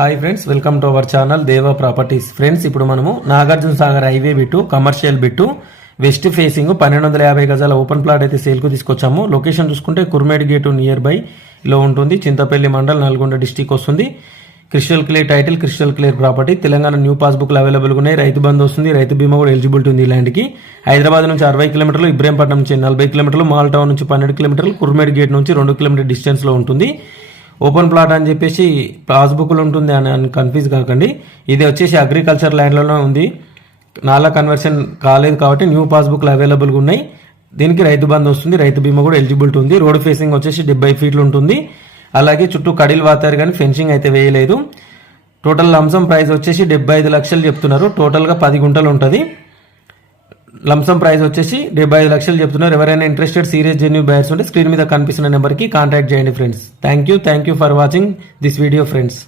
Hi friends welcome to our channel Deva properties. Friends ఇప్పుడు మనము Nagarjuna Sagar highway bit commercial bit west facing పన్నెండు వందల యాభై గజాల ఓపెన్ ప్లాట్ అయితే సేల్కు తీసుకొచ్చాము. లొకేషన్ చూసుకుంటే కుర్మేడ్ గేటు నియర్ బై లో ఉంటుంది. చింతపల్లి మండల్ నల్గొండ డిస్టిక్ వస్తుంది. Crystal clear title crystal clear property. Telangana new పాస్బుక్లు అవైలబుల్గా ఉన్నాయి. రైతు బంధు వస్తుంది. రైతు బీమా కూడా ఎలిజిబిలిటీ ఉంది ల్యాండ్కి హైదరాబాద్ నుంచి అరవై కిలోమీటర్లు ఇబ్రహీంపట్నం నుంచి నలభై కిలోమీటర్లు మాల్ టౌన్ నుంచి పన్నెండు కిలోమీటర్లు కుర్మేడ్ గేట్ నుంచి రెండు కిలోమీటర్ డిస్టెన్స్లో ఉంటుంది. ఓపెన్ ప్లాట్ అని చెప్పేసి పాస్బుక్లు ఉంటుంది అని అని కన్ఫ్యూజ్ కాకండి. ఇది వచ్చేసి అగ్రికల్చర్ ల్యాండ్లోనే ఉంది. నాలా కన్వర్షన్ కాలేదు కాబట్టి న్యూ పాస్బుక్లు అవైలబుల్గా ఉన్నాయి. దీనికి రైతు బంధు వస్తుంది. రైతు బీమా కూడా ఎలిజిబిలిటీ ఉంది. రోడ్ ఫేసింగ్ వచ్చేసి డెబ్బై ఫీట్లు ఉంటుంది. అలాగే చుట్టూ కడిలు వాతారు కానీ ఫెన్సింగ్ అయితే వేయలేదు. టోటల్ లంసం ప్రైస్ వచ్చేసి డెబ్బై ఐదు లక్షలు చెప్తున్నారు. టోటల్గా పది గుంటలు ఉంటుంది. లంసం ప్రైస్ వచ్చేసి డెబ్బై ఐదు లక్షలు చెప్తున్నారు. ఎవరైనా ఇంట్రెస్టెడ్ సీరియస్ జెన్యూ బయర్స్ ఉంటే స్క్రీన్ మీద కనిపిస్తున్న నెంబర్కి కాంటాక్ట్ చేయండి friends thank you thank you for watching this video friends